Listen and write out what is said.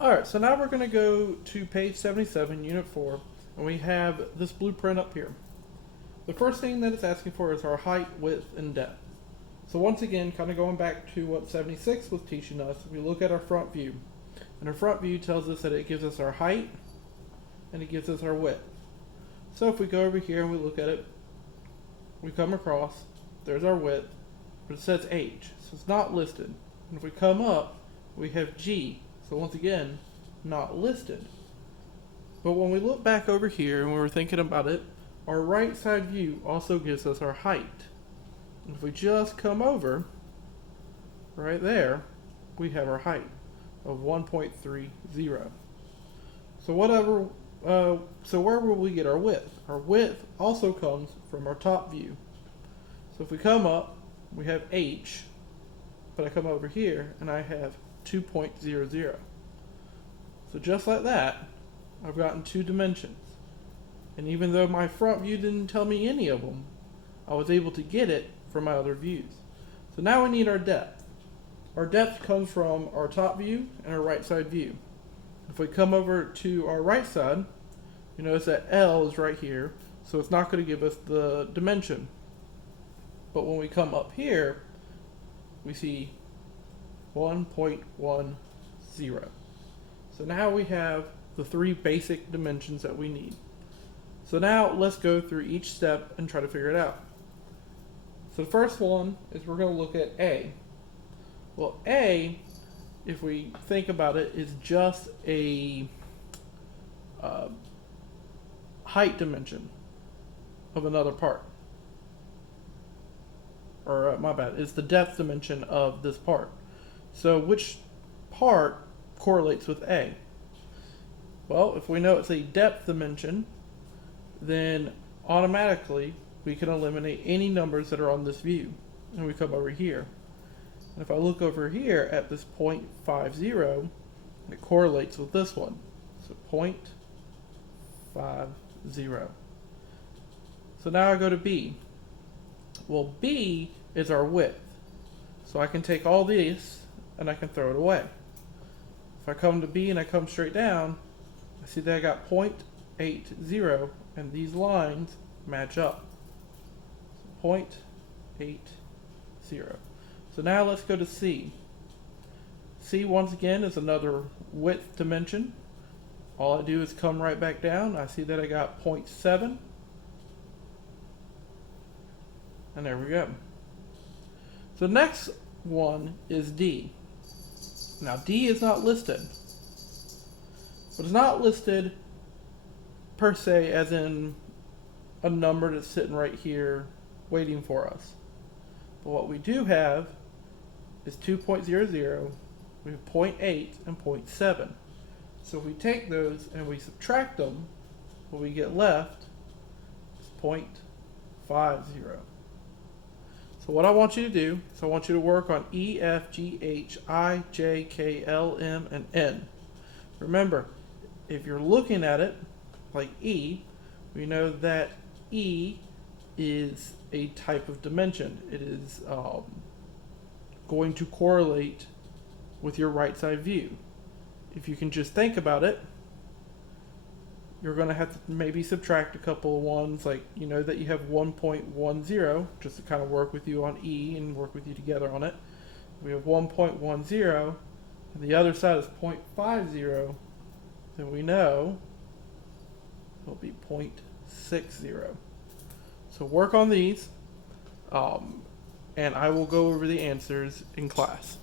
Alright, so now we're going to go to page 77, unit 4, and we have this blueprint up here. The first thing that it's asking for is our height, width, and depth. So once again, kind of going back to what 76 was teaching us, we look at our front view. And our front view tells us that it gives us our height, and it gives us our width. So if we go over here and we look at it, we come across, there's our width, but it says H, so it's not listed. And if we come up, we have G, so once again, not listed. But when we look back over here and we were thinking about it, our right side view also gives us our height. And if we just come over, right there, we have our height of 1.30. So where will we get our width? Our width also comes from our top view. So if we come up, we have H, but I come over here and I have 2.00. So just like that, I've gotten two dimensions. And even though my front view didn't tell me any of them, I was able to get it from my other views. So now we need our depth. Our depth comes from our top view and our right side view. If we come over to our right side, you notice that L is right here, so it's not going to give us the dimension. But when we come up here, we see 1.10. So now we have the three basic dimensions that we need. So now let's go through each step and try to figure it out. So the first one is we're going to look at A. Well, A, if we think about it, is just a height dimension of another part. Or my bad, it's the depth dimension of this part. So which part correlates with A? Well, if we know it's a depth dimension, then automatically we can eliminate any numbers that are on this view. And we come over here. And if I look over here at this 0.50, it correlates with this one. So 0.50. So now I go to B. Well, B is our width. So I can take all these and I can throw it away. If I come to B and I come straight down, I see that I got 0.80 and these lines match up. So 0.80. So now let's go to C. C once again is another width dimension. All I do is come right back down. I see that I got 0.7. And there we go. So the next one is D. Now D is not listed. But it's not listed per se as in a number that's sitting right here waiting for us. But what we do have is 2.00, we have 0.8 and 0.7. So if we take those and we subtract them, what we get left is 0.50. So what I want you to do is I want you to work on E, F, G, H, I, J, K, L, M, and N. Remember, if you're looking at it like E, we know that E is a type of dimension. It is going to correlate with your right side view. If you can just think about it, you're going to have to maybe subtract a couple of ones, like you know that you have 1.10 just to kind of work with you on E and work with you together on it. We have 1.10 and the other side is 0.50, then we know it'll be 0.60. So work on these, and I will go over the answers in class.